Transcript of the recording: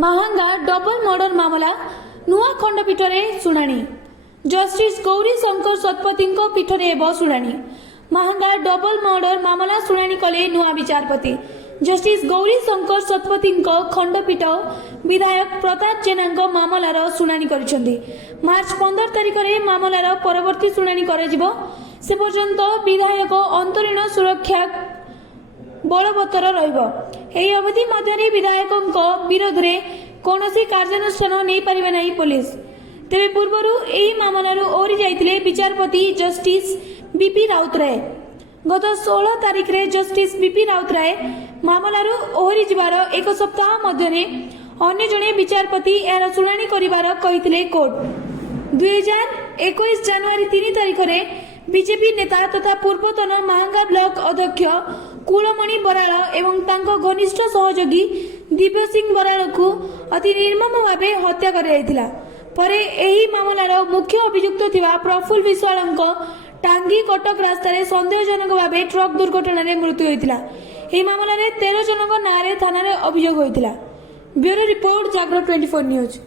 Mahanga double murder मामला नुआ खंडपीठ में शुणाणी। जस्टिस गौरी शंकर शतपथी पीठ में एब शुणाणी। महांगा डबल मर्डर मामला शुणाणी कले नुआ विचारपति जस्टिस गौरी शंकर शतपथी खंडपीठ विधायक प्रताप जेना मामलार शुणाणी करिसेंती। मार्च 15 तारिख में मामलार परवर्ती शुणाणी कराजिबो। से पर्यंत विधायक अंतरीण सुरक्षा बलवत्तर रहिबो। एही अवधि मध्य विधायक विरोध में कौन कार्यानुष्ठान नहीं पारिबे नहीं पुलिस। तेरे पूर्वर यही मामलार ओहरी जाइतिले विचारपति जस्टिस बीपी राउतराय। गत 16 तारिख में जस्टिस बीपी राउतराय मामलार ओहरी जिबार एक सप्ताह मध्य अन्य जड़े विचारपति यार शुणाणी करिबार कहितिले कोर्ट। 2021 जनवरी 3 तारिख में बीजेपी नेता तथा पूर्वतन महांगा ब्लॉक अध्यक्ष कुलमणि बराड़ एवं तांको घनिष्ठ सहयोगी दिव्य सिंह बराड़ को अति निर्मम भाव हत्या कराइथिला। परे एही मामलार मुख्य अभियुक्त थिबा प्रफुल्ल विश्वालଙ୍କ टांगी कटक रास्ता रे संदेहजनक भाव ट्रक दुर्घटना रे मृत्यु होइथिला। एही मामला रे 13 जनक नारे थाना रे अभियोग होइथिला। ब्यूरो रिपोर्ट जागरण 24 न्यूज।